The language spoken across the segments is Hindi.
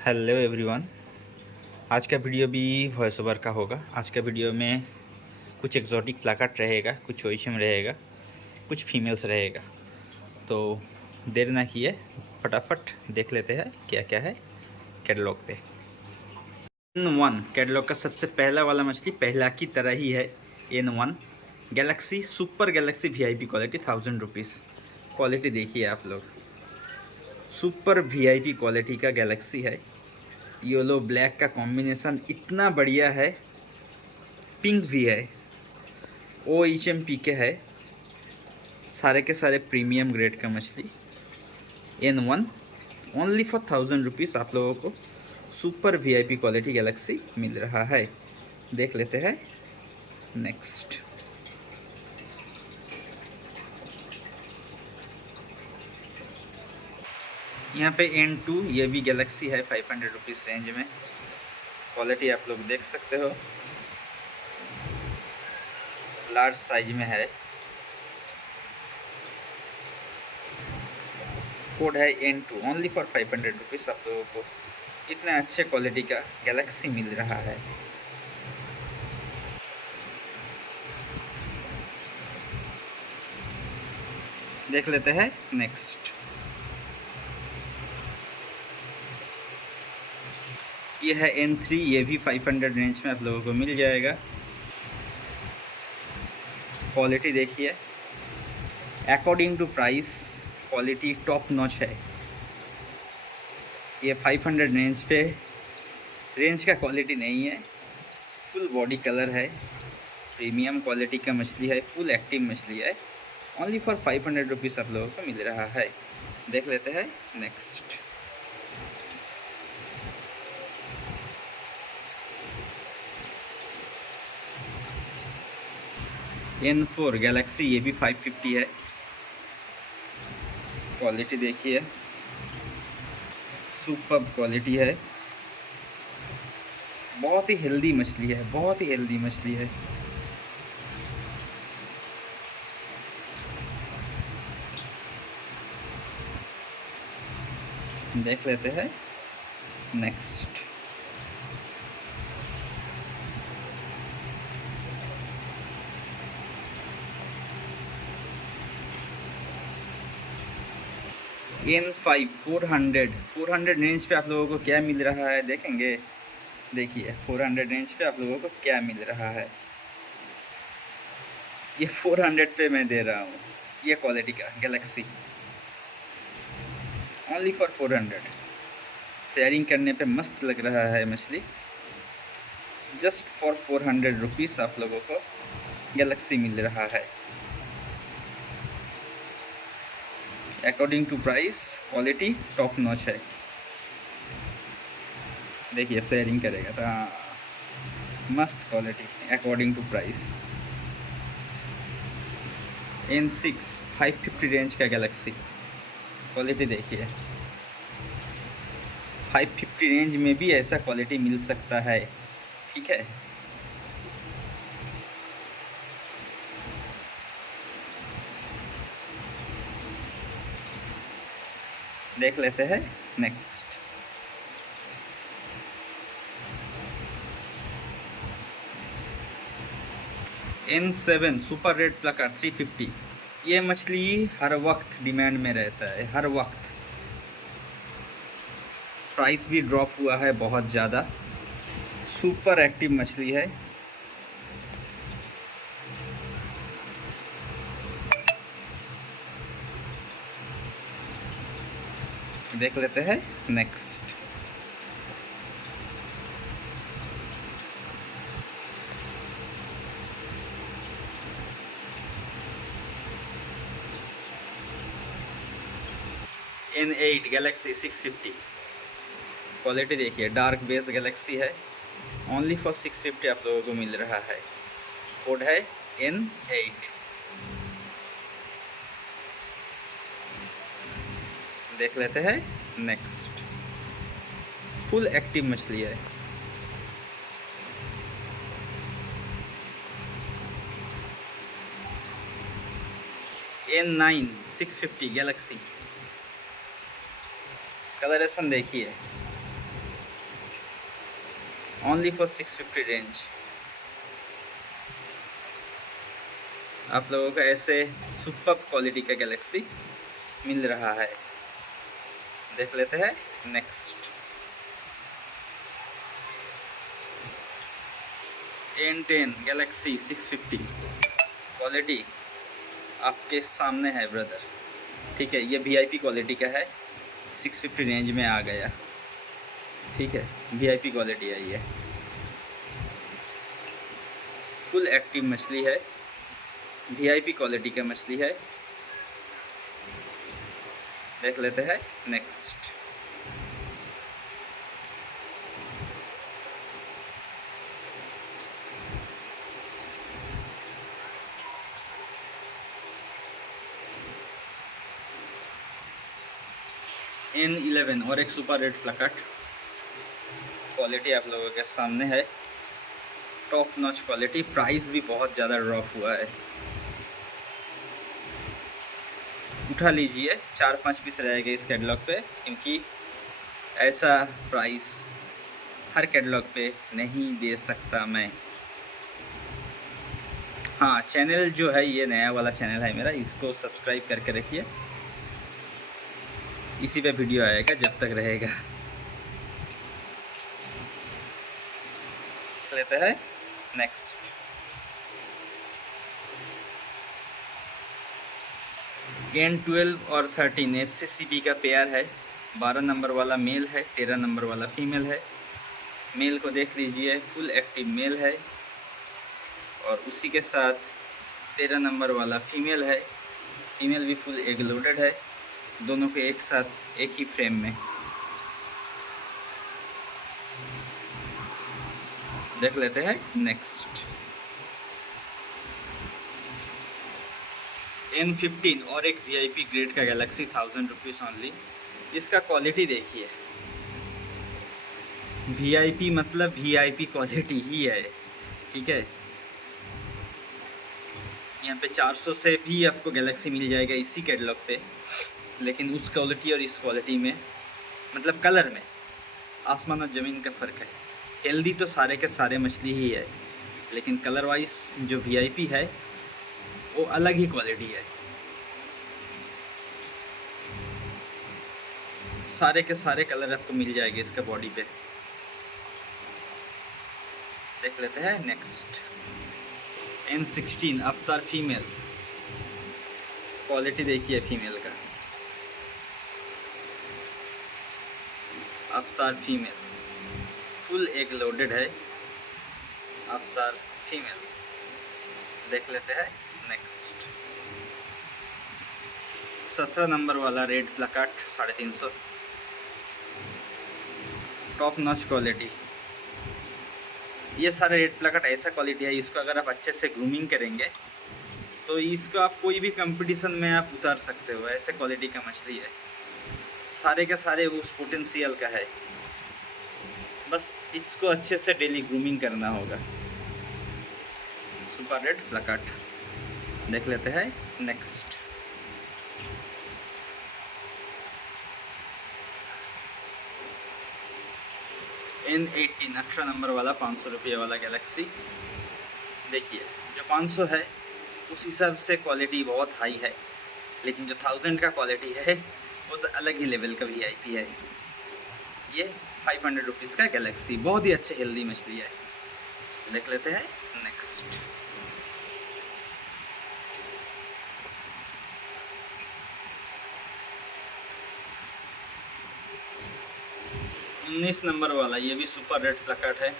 Hello everyone. आज का वीडियो भी वॉइस ओवर का होगा। आज का वीडियो में कुछ एक्जॉटिक प्लाकार्ड रहेगा, कुछ ओइशम रहेगा, कुछ फीमेल्स रहेगा। तो देर ना किए फटाफट देख लेते हैं क्या क्या है कैटलॉग पे। N1 कैटलॉग का सबसे पहला वाला मछली पहला की तरह ही है। N1 Galaxy super Galaxy VIP quality 1000 rupees. Quality देखिए आप लोग, सुपर VIP क्वालिटी का गैलेक्सी है। येलो ब्लैक का कॉम्बिनेशन इतना बढ़िया है। पिंक भी है, OHM के है, सारे के सारे प्रीमियम ग्रेड का मछली। N1 ओनली फॉर 1000 रुपीज़ आप लोगों को सुपर VIP क्वालिटी गैलेक्सी मिल रहा है। देख लेते हैं नेक्स्ट। यहाँ पे N2 ये भी गैलेक्सी है 500 रुपीज़ रेंज में। क्वालिटी आप लोग देख सकते हो, लार्ज साइज में है। कोड है N2 ओनली फॉर 500 रुपीज़। आप लोगों को इतने अच्छे क्वालिटी का गैलेक्सी मिल रहा है। देख लेते हैं नेक्स्ट। ये है N3, ये भी 500 रेंज में आप लोगों को मिल जाएगा। क्वालिटी देखिए, according to price quality top notch है। ये 500 रेंज पे रेंज का क्वालिटी नहीं है, फुल बॉडी कलर है, प्रीमियम क्वालिटी का मछली है, फुल एक्टिव मछली है। ओनली फॉर 500 रुपीज़ आप लोगों को मिल रहा है। देख लेते हैं नेक्स्ट। N4 गैलेक्सी, ये भी 550 है। क्वालिटी देखिए, सुपर क्वालिटी है। बहुत ही हेल्दी मछली है, बहुत ही हेल्दी मछली है। देख लेते हैं नेक्स्ट। N5 400 रेंज पे आप लोगों को क्या मिल रहा है देखेंगे। देखिए 400 रेंज पे आप लोगों को क्या मिल रहा है। ये 400 पे मैं दे रहा हूँ, ये क्वालिटी का गैलेक्सी ओनली फॉर 400। शेयरिंग करने पे मस्त लग रहा है मछली। जस्ट फॉर 400 रुपीज़ आप लोगों को गैलेक्सी मिल रहा है। According to price quality top notch है। देखिए फ्लेयरिंग करेगा तो हाँ, मस्त quality according to price. N6 550 range का गैलेक्सी, क्वालिटी देखिए। 550 रेंज में भी ऐसा क्वालिटी मिल सकता है, ठीक है। देख लेते हैं next. N7 super red placard 350। ये मछली हर वक्त डिमांड में रहता है, हर वक्त। प्राइस भी ड्रॉप हुआ है बहुत ज़्यादा। सुपर एक्टिव मछली है। देख लेते हैं नेक्स्ट। N8 Galaxy 650। क्वालिटी देखिए, डार्क बेस गैलेक्सी है। ओनली फॉर 650 आप लोगों को मिल रहा है। कोड है N8। देख लेते हैं नेक्स्ट। फुल एक्टिव मछली है। N9 650 Galaxy. कलरेशन देखिए, ओनली फॉर 650 रेंज। आप लोगों को ऐसे सुपर क्वालिटी का गैलेक्सी मिल रहा है। देख लेते हैं नेक्स्ट। N10 गैलेक्सी 650 क्वालिटी आपके सामने है ब्रदर। ठीक है, ये VIP क्वालिटी का है, 650 रेंज में आ गया। ठीक है, VIP क्वालिटी है ये। फुल एक्टिव मछली है, VIP क्वालिटी का मछली है। देख लेते हैं नेक्स्ट। N11 और एक सुपर रेड प्लाकाट क्वालिटी आप लोगों के सामने है। टॉप नॉच क्वालिटी, प्राइस भी बहुत ज़्यादा ड्रॉप हुआ है। उठा लीजिए, 4-5 पीस रहेगा इस कैटलॉग पे, क्योंकि ऐसा प्राइस हर कैटलॉग पे नहीं दे सकता मैं। हाँ, चैनल जो है ये नया वाला चैनल है मेरा, इसको सब्सक्राइब करके रखिए। इसी पे वीडियो आएगा जब तक रहेगा। लेते हैं नेक्स्ट। N12 और 13 FCCB का पेयर है। 12 नंबर वाला मेल है, 13 नंबर वाला फीमेल है। मेल को देख लीजिए, फुल एक्टिव मेल है, और उसी के साथ 13 नंबर वाला फीमेल है। फीमेल भी फुल एग लोडेड है, दोनों के एक साथ एक ही फ्रेम में। देख लेते हैं नेक्स्ट। N15 और एक VIP ग्रेड का गैलेक्सी 1000 रुपीज़ ओनली। इसका क्वालिटी देखिए, VIP मतलब VIP क्वालिटी ही है। ठीक है, यहाँ पे 400 से भी आपको गैलेक्सी मिल जाएगा इसी कैटलॉग पे, लेकिन उस क्वालिटी और इस क्वालिटी में, मतलब कलर में आसमान और ज़मीन का फ़र्क है। हेल्दी तो सारे के सारे मछली ही है, लेकिन कलर वाइज जो VIP है वो अलग ही क्वालिटी है। सारे के सारे कलर आपको मिल जाएंगे इसका बॉडी पे। देख लेते हैं नेक्स्ट। N16 अवतार फीमेल, क्वालिटी देखिए फीमेल का। अवतार फीमेल फुल एग लोडेड है, अवतार फीमेल। देख लेते हैं नेक्स्ट। 17 नंबर वाला रेड प्लाकाट 350, टॉप नॉच क्वालिटी। ये सारे रेड प्लाकाट ऐसा क्वालिटी है, इसको अगर आप अच्छे से ग्रूमिंग करेंगे तो इसको आप कोई भी कंपटीशन में आप उतार सकते हो। ऐसे क्वालिटी का मछली है, सारे के सारे उस पोटेंशियल का है। बस इसको अच्छे से डेली ग्रूमिंग करना होगा। सुपर रेड प्लाकाट। देख लेते हैं नेक्स्ट। N18 18 नंबर वाला 500 रुपये वाला गैलेक्सी। देखिए, जो 500 है उस हिसाब से क्वालिटी बहुत हाई है, लेकिन जो 1000 का क्वालिटी है वो तो अलग ही लेवल का VIP है। ये 500 रुपीज़ का गैलेक्सी, बहुत ही अच्छे हेल्दी मछली है। देख लेते हैं नेक्स्ट। उन्नीस नंबर वाला, ये भी सुपर रेड प्लाकाट है।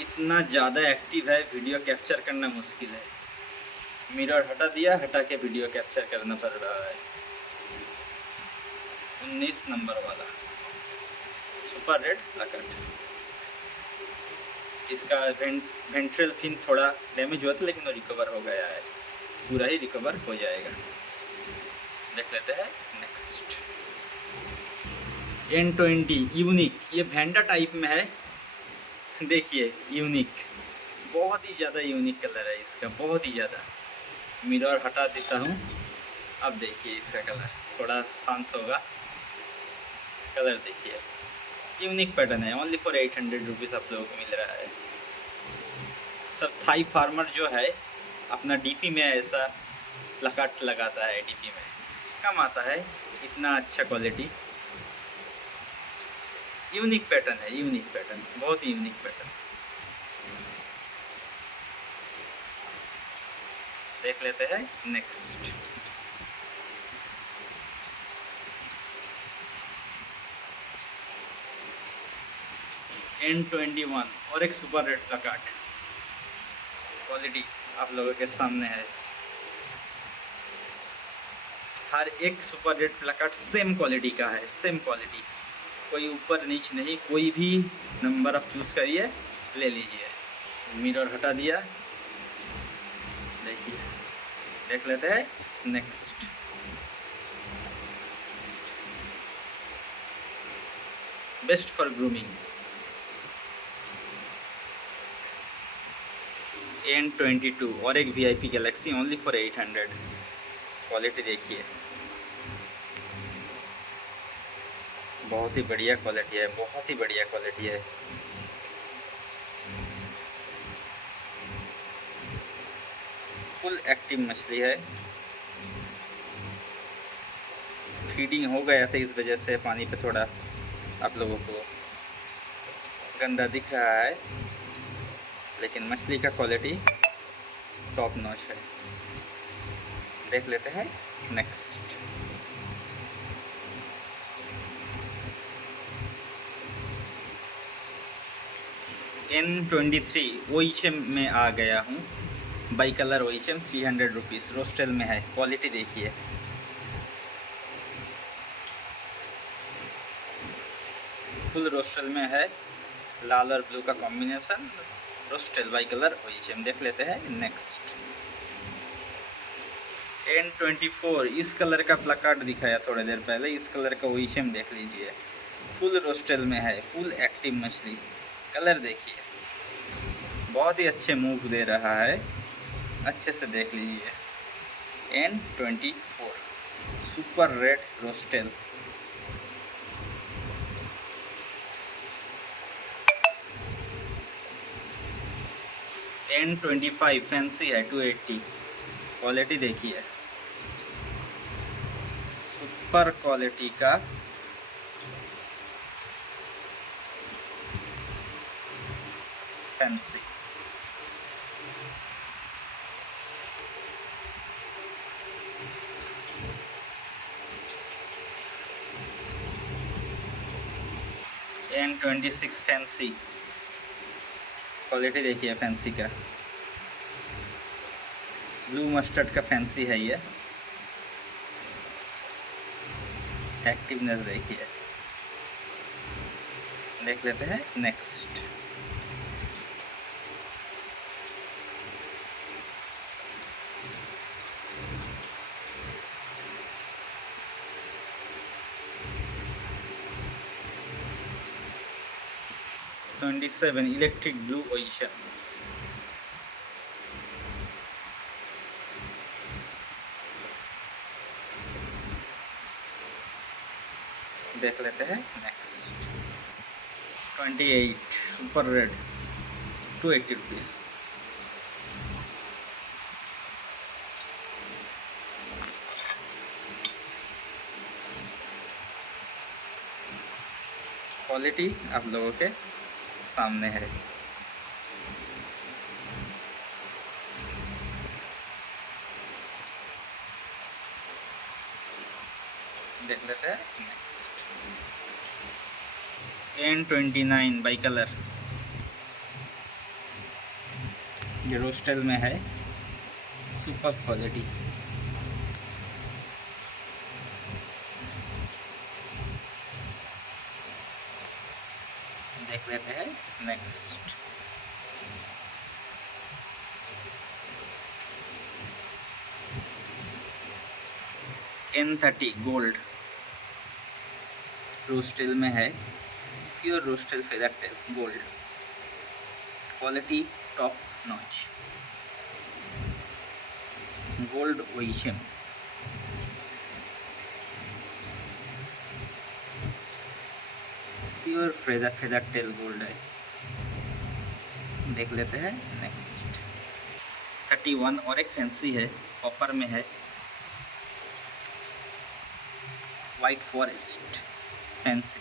इतना ज़्यादा एक्टिव है, वीडियो कैप्चर करना मुश्किल है। मिरर हटा दिया, हटा के वीडियो कैप्चर करना पड़ रहा है। 19 नंबर वाला सुपर रेड प्लाकाट। इसका वेंट्रल फिन थोड़ा डैमेज हुआ था, लेकिन वो रिकवर हो गया है, पूरा ही रिकवर हो जाएगा। देख लेते हैं नेक्स्ट। N20 यूनिक, ये भेंडा टाइप में है। देखिए यूनिक, बहुत ही ज़्यादा यूनिक कलर है इसका, बहुत ही ज़्यादा। मिरर हटा देता हूँ, अब देखिए इसका कलर थोड़ा शांत होगा। कलर देखिए, यूनिक पैटर्न है, ओनली फॉर 800 रुपीज़ आप लोगों को मिल रहा है। सब थाई फार्मर जो है अपना डीपी में ऐसा प्लाकार्ड लगाता है, डीपी में कम आता है इतना अच्छा क्वालिटी। यूनिक पैटर्न है, यूनिक पैटर्न, बहुत ही यूनिक पैटर्न। देख लेते हैं नेक्स्ट। N21 और एक सुपर रेड प्लाकार्ड, क्वालिटी आप लोगों के सामने है। हर एक super red placard same quality का है, सेम क्वालिटी, कोई ऊपर नीच नहीं, कोई भी नंबर आप चूज़ करिए ले लीजिए। मिरर हटा दिया, देखिए, देख लेते हैं next. Best for grooming N22 और एक VIP Galaxy, only for 800। Quality देखिए, बहुत ही बढ़िया क्वालिटी है, बहुत ही बढ़िया क्वालिटी है। फुल एक्टिव मछली है। फीडिंग हो गया था, इस वजह से पानी पे थोड़ा आप लोगों को गंदा दिख रहा है, लेकिन मछली का क्वालिटी टॉप नॉच है। देख लेते हैं नेक्स्ट। N23 ओइचएम में आ गया हूँ, बाई कलर ओइचएम, 300 रुपीज़, रोस्टेल में है। क्वालिटी देखिए, फुल रोस्टेल में है, लाल और ब्लू का कॉम्बिनेशन, रोस्टेल बाई कलर ओइचएम। देख लेते हैं नेक्स्ट। N24 इस कलर का प्लाकार्ड दिखाया थोड़ी देर पहले, इस कलर का ओइचएम देख लीजिए, फुल रोस्टेल में है, फुल एक्टिव मछली। कलर देखिए, बहुत ही अच्छे मूव दे रहा है, अच्छे से देख लीजिए। N24 super red रोस्टेल। N25 fancy है, 280। क्वालिटी देखिए, सुपर क्वालिटी का फैंसी। N26 फैंसी, क्वालिटी देखिए फैंसी का, ब्लू मस्टर्ड का फैंसी है ये। एक्टिवनेस देखिए। देख लेते हैं नेक्स्ट। N27 electric blue ओइशन। देख लेते हैं next. 28 super red, 280 rupees. Quality आप लोगों के सामने है। देख लेते हैं नेक्स्ट। N29 बाई कलर, ये रोस्टेल में है, सुपर क्वालिटी। देख लेते हैं नेक्स्ट। N30 गोल्ड, रोस्टेल में है, प्योर रोस्टेल feather tail gold. Quality top notch, gold ओइशियम। प्योर फेदर टेल गोल्ड है। देख लेते हैं नेक्स्ट 31 और एक फैंसी है, कॉपर में है, white forest fancy.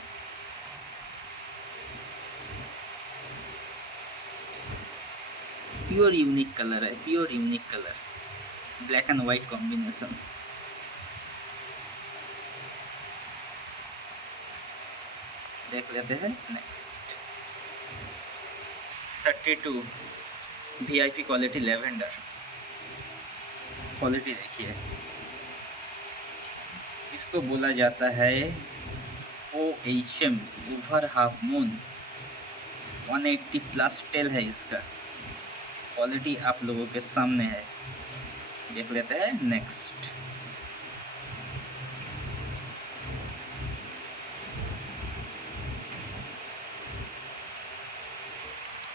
Pure unique colour है, pure unique colour, black and white combination. देख लेते हैं next 32 VIP quality lavender. Quality देखिए, इसको बोला जाता है OHM over half moon. 180 plus tail है इसका। क्वालिटी आप लोगों के सामने है, देख लेते हैं नेक्स्ट।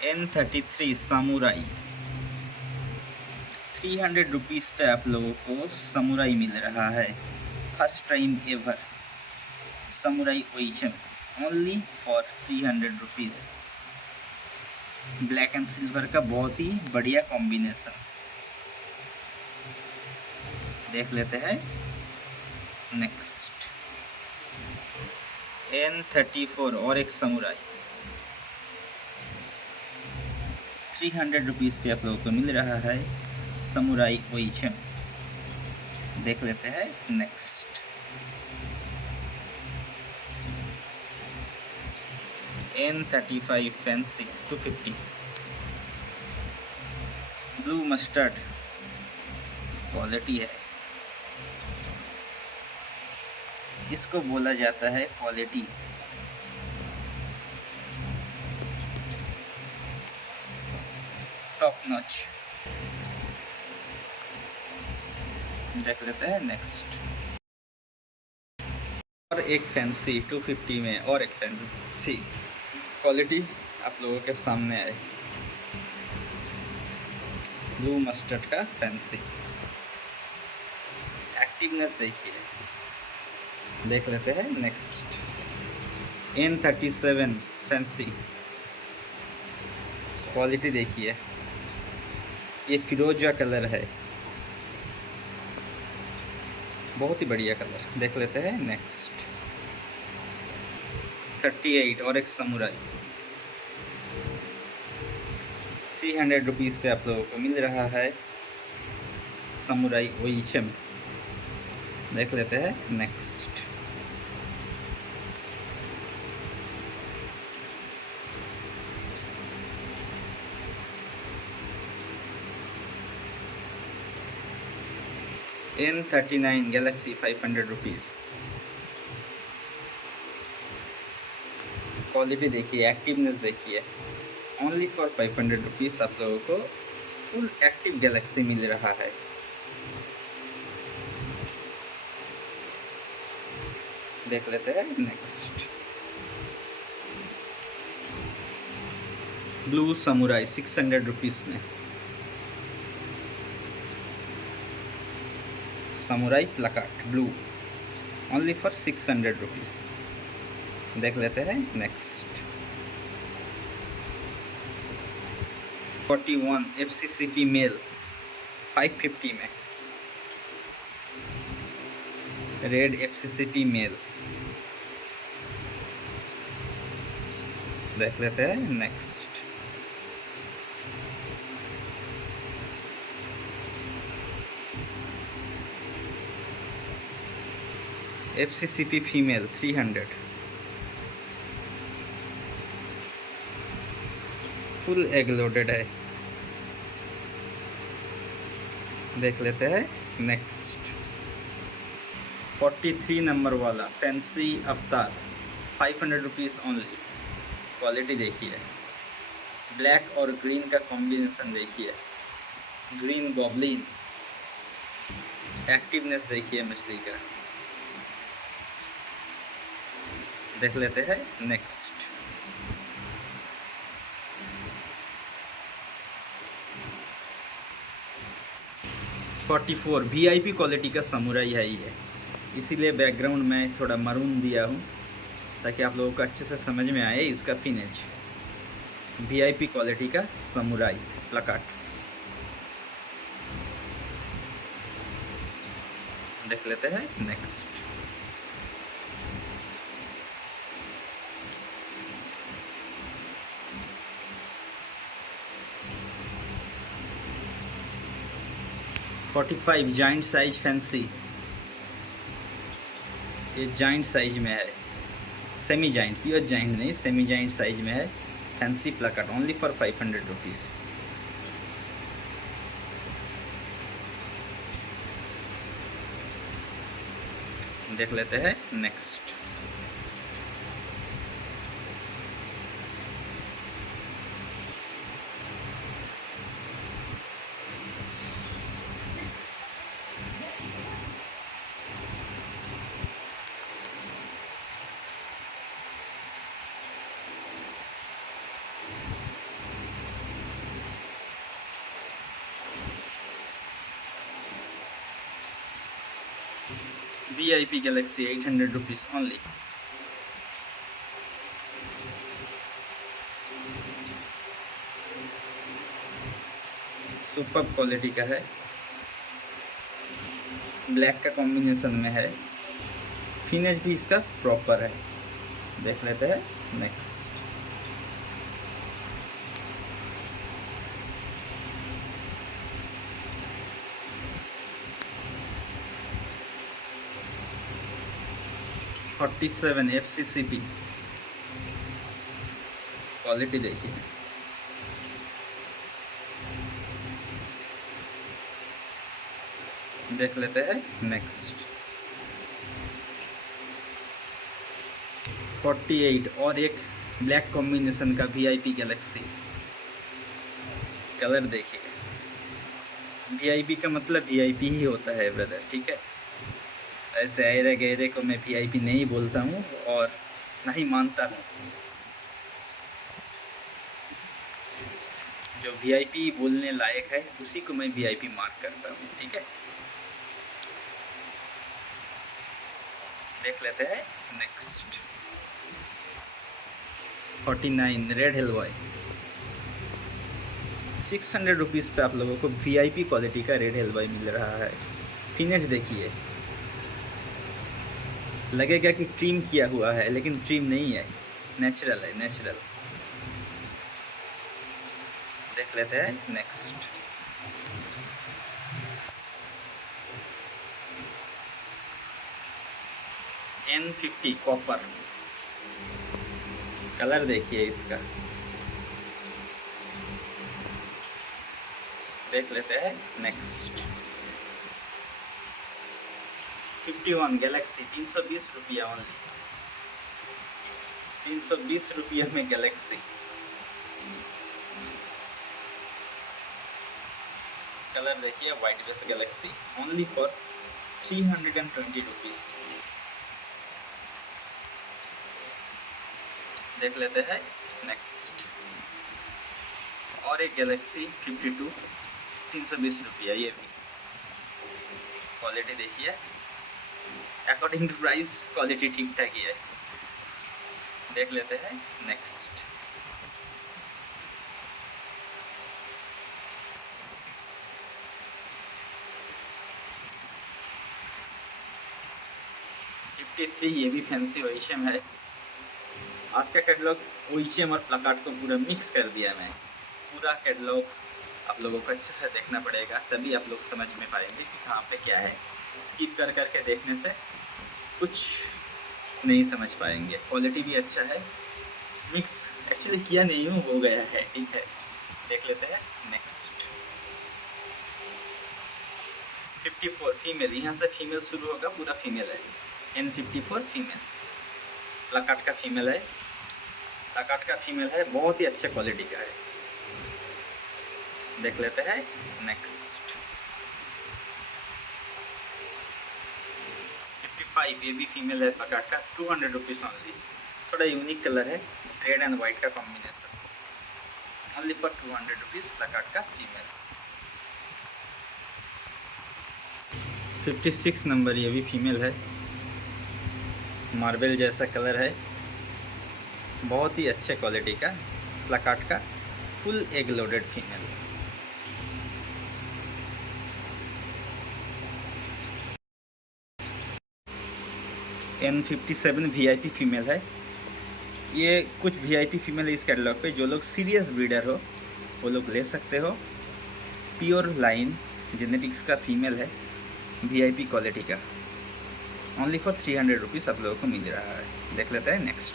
N33 samurai. 300 रुपीज़ पे आप लोगों को सामुराई मिल रहा है। First time ever samurai OHM only for 300 rupees. Black and silver का बहुत ही बढ़िया कॉम्बिनेशन। देख लेते हैं नेक्स्ट N34 और एक सामुराई। 300 रुपीज़ पे आप लोगों को मिल रहा है सामुराई OHM। देख लेते हैं next N35 fancy 250। Blue mustard quality है, इसको बोला जाता है क्वालिटी। Top notch. देख लेते हैं नेक्स्ट और एक फैंसी 250 में, और एक फैंसी। क्वालिटी आप लोगों के सामने है, ब्लू मस्टर्ड का फैंसी। एक्टिवनेस देखिए। देख लेते हैं नेक्स्ट N37 फैंसी। क्वालिटी देखिए, ये फिरोजा कलर है, बहुत ही बढ़िया कलर। देख लेते हैं नेक्स्ट 38 और एक सामुराई। 300 रुपीज़ पे आप लोगों को मिल रहा है सामुराई OHM। देख लेते हैं next N39 Galaxy 500 rupees. Quality देखिए, एक्टिवनेस देखिए। ओनली फॉर 500 रुपीज़ आप लोगों को फुल एक्टिव गैलेक्सी मिल रहा है। देख लेते हैं नेक्स्ट ब्लू सामुराई 600 रुपीज़ में। Samurai placard blue only for 600 rupees. देख लेते हैं नेक्स्ट 41 FCCP मेल 550 में, रेड FCCP मेल। देख लेते हैं next FCCP female 300, full egg loaded है। देख लेते हैं नेक्स्ट 43 नंबर वाला फैंसी अवतार 500 रुपीज़ ओनली। क्वालिटी देखिए, ब्लैक और ग्रीन का कॉम्बिनेशन देखिए, ग्रीन गॉब्लिन। एक्टिवनेस देखिए मछली का। देख लेते हैं नेक्स्ट 44 VIP क्वालिटी का सामुराई है ये, इसीलिए बैकग्राउंड में थोड़ा मरून दिया हूँ। ताकि आप लोगों को अच्छे से समझ में आए इसका फिनेज। वीआईपी क्वालिटी का समुराई प्लाकार्ड देख लेते हैं। Next 45 giant size fancy. ये जाइंट साइज में है, सेमी जाइंट, प्योर जाइंट नहीं, सेमी जाइंट साइज में है। Fancy placard only for 500 rupees. देख लेते हैं। Next VIP Galaxy 800 rupees only। Super quality का है, ब्लैक का कॉम्बिनेशन में है। फिनिश भी इसका प्रॉपर है। देख लेते हैं। नेक्स्ट 47 FCCP क्वालिटी देखिए। देख लेते हैं। नेक्स्ट 48 और एक ब्लैक कॉम्बिनेशन का VIP गैलेक्सी। कलर देखिए। VIP का मतलब VIP ही होता है ब्रदर, ठीक है। ऐसे ऐरे गहरे को मैं VIP नहीं बोलता हूँ और नहीं मानता हूँ। जो VIP बोलने लायक है उसी को मैं VIP मार्क करता हूँ, ठीक है। देख लेते हैं। नेक्स्ट 49 रेड हलवाई। 600 रुपीज़ पे आप लोगों को VIP क्वालिटी का रेड हलवाई मिल रहा है। फिनिश देखिए, लगेगा कि ट्रिम किया हुआ है लेकिन ट्रिम नहीं है, नेचुरल है, नेचुरल। देख लेते हैं। Next N50 copper. कलर देखिए इसका। देख लेते हैं। नेक्स्ट 51 गैलेक्सी 320 रुपया ओनली। 320 रुपया में गैलेक्सी। कलर देखिए, white base Galaxy only for 320 rupees. देख लेते हैं। नेक्स्ट और एक गैलेक्सी 52 320 रुपया। ये भी क्वालिटी देखिए, अकॉर्डिंग टू प्राइस क्वालिटी ठीक ठाक ही है। देख लेते हैं। नेक्स्ट 53 ये भी फैंसी ओइशम है। आज का कैटलॉग ओइशम और प्लाकार्ड को पूरा मिक्स कर दिया मैं। पूरा कैटलॉग आप लोगों को अच्छे से देखना पड़ेगा, तभी आप लोग समझ में पाएंगे कि कहाँ पे क्या है। स्किप कर करके देखने से कुछ नहीं समझ पाएंगे। क्वालिटी भी अच्छा है, मिक्स एक्चुअली किया नहीं हूँ, हो गया है, ठीक है। देख लेते हैं। नेक्स्ट 54 फीमेल, यहाँ से फीमेल शुरू होगा, पूरा फीमेल है। N54 फीमेल प्लाकार्ड का फीमेल है। प्लाकार्ड का फीमेल है, बहुत ही अच्छे क्वालिटी का है। देख लेते हैं। नेक्स्ट 55 ये भी फीमेल है प्लाकार्ड का, 200 रुपीज़ ओनली। थोड़ा यूनिक कलर है, रेड एंड वाइट का combination, only for 200 rupees placard का फीमेल। 56 नंबर ये भी फीमेल है, मार्बल जैसा कलर है, बहुत ही अच्छे क्वालिटी का प्लाकार्ड का full egg loaded female. N57 VIP female है। ये कुछ VIP फीमेल है इस कैटलॉग पे, जो लोग सीरियस ब्रीडर हो वो लोग ले सकते हो। प्योर लाइन जेनेटिक्स का फीमेल है, VIP क्वालिटी का। ओनली फॉर 300 रुपीज़ आप लोगों को मिल रहा है। देख लेते हैं नेक्स्ट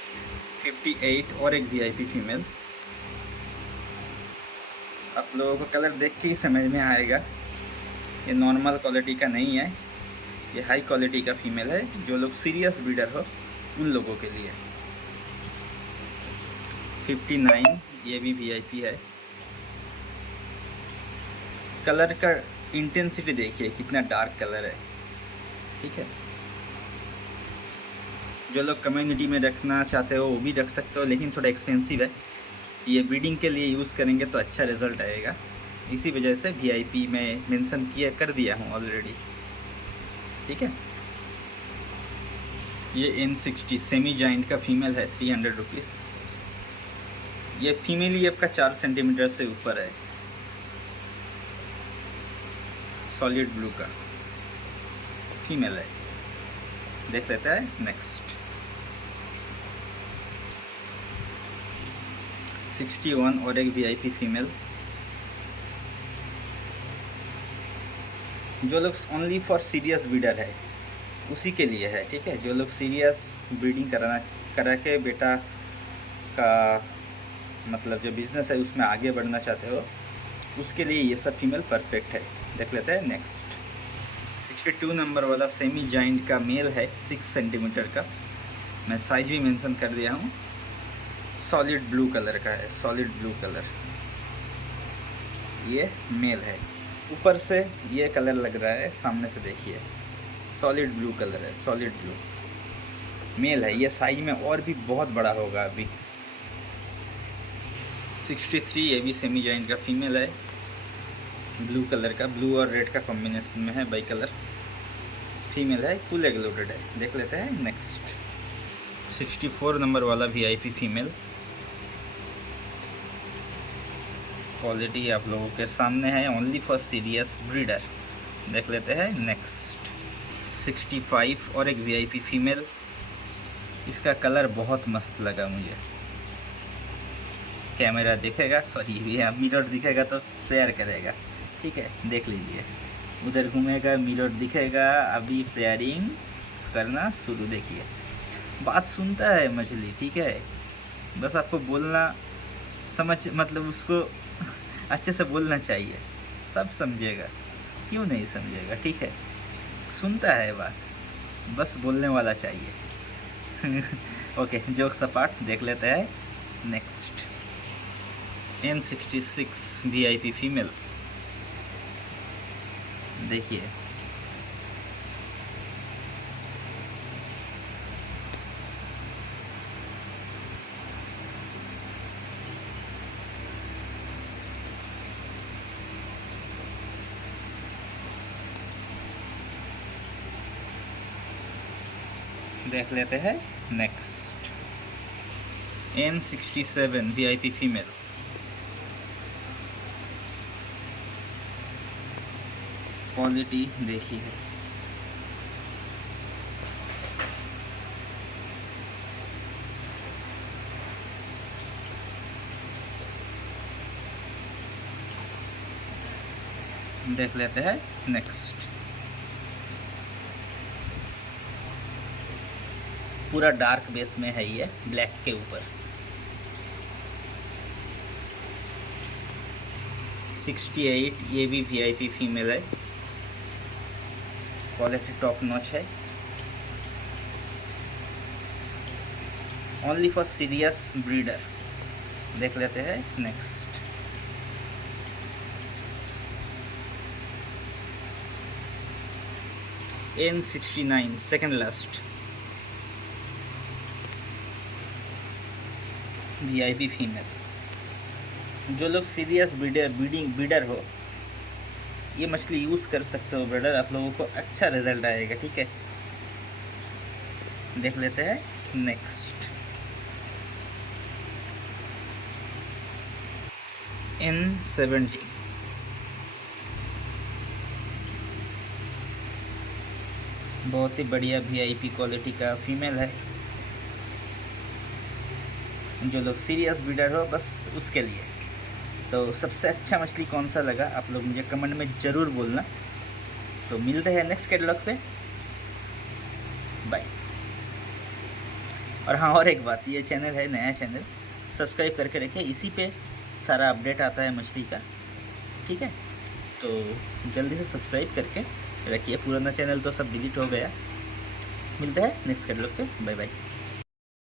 58 और एक VIP फीमेल। आप लोगों को कलर देख के ही समझ में आएगा, ये नॉर्मल क्वालिटी का नहीं है, ये हाई क्वालिटी का फीमेल है। जो लोग सीरियस ब्रीडर हो उन लोगों के लिए। 59 ये भी VIP है। कलर का इंटेंसिटी देखिए कितना डार्क कलर है, ठीक है। जो लोग कम्युनिटी में रखना चाहते हो वो भी रख सकते हो, लेकिन थोड़ा एक्सपेंसिव है। ये ब्रीडिंग के लिए यूज़ करेंगे तो अच्छा रिज़ल्ट आएगा, इसी वजह से VIP में मेंशन कर दिया हूँ ऑलरेडी, ठीक है। ये N60 सेमी जाइंट का फीमेल है, 300 रुपीज़। ये फीमेल ही आपका 4 सेंटीमीटर से ऊपर है, सॉलिड ब्लू का फीमेल है। देख लेते हैं नेक्स्ट 61 और एक VIP फीमेल। जो लोग ओनली फॉर सीरियस ब्रीडर है उसी के लिए है, ठीक है। जो लोग सीरियस ब्रीडिंग करा के बेटा का मतलब जो बिज़नेस है उसमें आगे बढ़ना चाहते हो उसके लिए ये सब फीमेल परफेक्ट है। देख लेते हैं नेक्स्ट 62 नंबर वाला सेमी जाइंट का मेल है, 6 सेंटीमीटर का। मैं साइज भी मेंशन कर दिया हूँ। सॉलिड ब्लू कलर का है, सॉलिड ब्लू कलर। ये मेल है, ऊपर से ये कलर लग रहा है, सामने से देखिए सॉलिड ब्लू कलर है, सॉलिड ब्लू मेल है। ये साइज में और भी बहुत बड़ा होगा अभी। 63 ये भी सेमी जाइंट का फीमेल है, ब्लू कलर का, ब्लू और रेड का कॉम्बिनेशन में है, बाई कलर फीमेल है, फुल एग लोडेड है। देख लेते हैं नेक्स्ट 64 नंबर वाला VIP फीमेल। क्वालिटी आप लोगों के सामने है, ओनली फॉर सीरियस ब्रीडर। देख लेते हैं नेक्स्ट 65 और एक VIP फीमेल। इसका कलर बहुत मस्त लगा मुझे। कैमरा दिखेगा, सॉरी ये मिरर दिखेगा तो फ्लेयर करेगा, ठीक है। देख लीजिए उधर घूमेगा, मिरर दिखेगा, अभी फ्लेयरिंग करना शुरू। देखिए बात सुनता है मछली, ठीक है। बस आपको बोलना मतलब उसको अच्छे से बोलना चाहिए, सब समझेगा, क्यों नहीं समझेगा, ठीक है। सुनता है बात, बस बोलने वाला चाहिए। ओके जोक्स अपार्ट, देख लेते हैं नेक्स्ट N66 VIP फीमेल। देखिए देख लेते हैं next N67 VIP female. Quality देखिए, देख लेते हैं नेक्स्ट। पूरा डार्क बेस में है ये, ब्लैक के ऊपर। 68 ये भी VIP फीमेल है, क्वालिटी टॉप नॉच है, ओनली फॉर सीरियस ब्रीडर। देख लेते हैं next N69 second last VIP female. जो लोग सीरियस ब्रीडर हो ये मछली यूज़ कर सकते हो ब्रदर, आप लोगों को अच्छा रिजल्ट आएगा, ठीक है। देख लेते हैं नेक्स्ट N70। बहुत ही बढ़िया VIP क्वालिटी का फीमेल है। जो लोग सीरियस ब्रीडर हो बस उसके लिए। तो सबसे अच्छा मछली कौन सा लगा आप लोग मुझे कमेंट में ज़रूर बोलना। तो मिलते हैं नेक्स्ट कैटलॉग पे। बाय। और हाँ, और एक बात, ये चैनल है नया चैनल, सब्सक्राइब करके रखिए, इसी पे सारा अपडेट आता है मछली का, ठीक है। तो जल्दी से सब्सक्राइब करके रखिए, पुराना चैनल तो सब डिलीट हो गया। मिलते हैं नेक्स्ट कैटलॉग पे, बाय बाय।